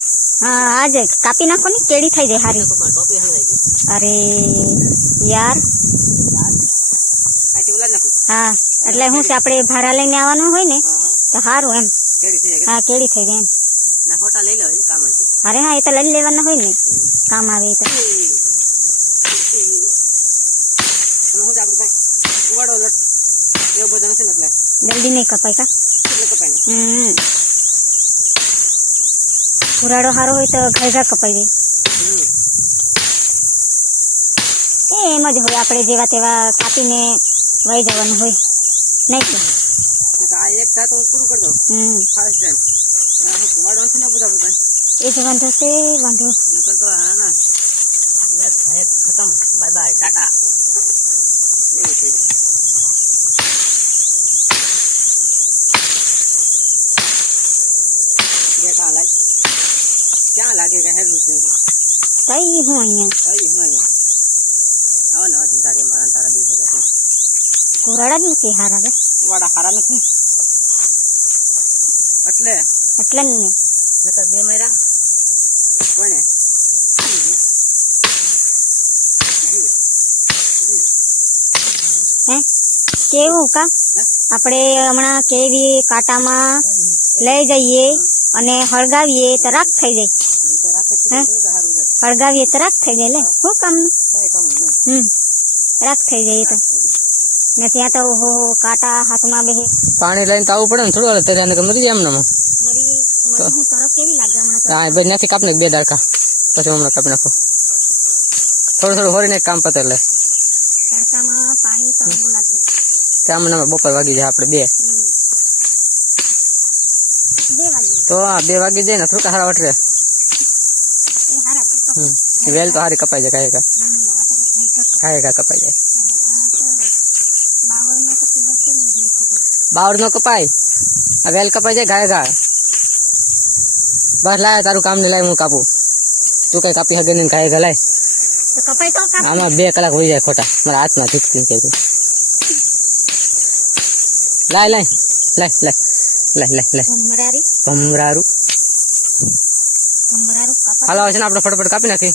हाँ आज कापी नाखो ने केड़ी થઈ જાય હારી अरे यार हाँ એટલે હું છે આપણે ભાડા લઈને આવવાનું હોય ને તો સારું એમ હા કેડી થઈ જાય એમ ના ફોટા લઈ લો એટલે કામ આવે અરે હા એ તો લઈ લેવાના હોય ને કામ આવે તો હું જ આપણે ઉવાડો લટ એવું બધું નથી ને એટલે જલ્દી નહીં કપાય કા એટલે કપાય ને પુરાડો સારો હોય તો ઘાઘા કપાઈ જાય એમ જ હોય આપણે જેવા તેવા કાપીને વહી જવાનું હોય નહીં તો આ એક તા તો પૂરું કરી દઉં ફાસ્ટ ટાઈમ પુરાડો નથી ને બધા બધા એ જ વાંધો છે વાંધો નકર તો હા ના યસ ભાઈ ખતમ બાય બાય ટાટા એવું થઈ જાય देखा लाइक क्या लगेगा हेलू से सही हूं અહીંયા આવા નવા ધંધારે મારા તારા દેખેગા તો કોરાડા નથી હારા દે વાડા હારા નથી એટલે ને નકર બે મેરા કોણે હે કેવું કા આપણે હમણાં કેવી કાટામાં લઈ જઈએ અને હળગાવીએ તો રાખ થઈ જાય હળગાવીએ તો રાખ થઈ જાય લે શું કામ રાખ થઈ જાય તો ને ત્યાં તો હો કાટા હાથમાં બેહે પાણી લઈને તો આવવું પડે ને થોડું હાલ ત્યારે મરી જાય એમને મરી હું તરફ કેવી લાગે હમણાં હા ભાઈ નથી કાપને બે દાડકા પછી હમણાં કાપી નાખો થોડું હોરીને કામ પતે એટલે તડકામાં પાણી તરવું લાગે ત્યાં મને બપોર વાગી જાય આપણે બે તો 2 વાગી જાય ને થોડુંક હારા વટરે વેલ તો હારી કપાઈ જાય કાંઈ કપાઈ જાય બાવર નો કપાય આ વેલ કપાઈ જાય ગાય બસ લાય તારું કામ ને લાય હું કાપું તું કઈ કાપી હગે ને ગાય લાય આમાં 2 કલાક હોઈ જાય ખોટા મારા હાથમાં ધીકતી જાય લાય લાય લાય લાય લાય લાય લાય ભમરારું હાલો છે ને આપણે ફટાફટ કાપી નાખી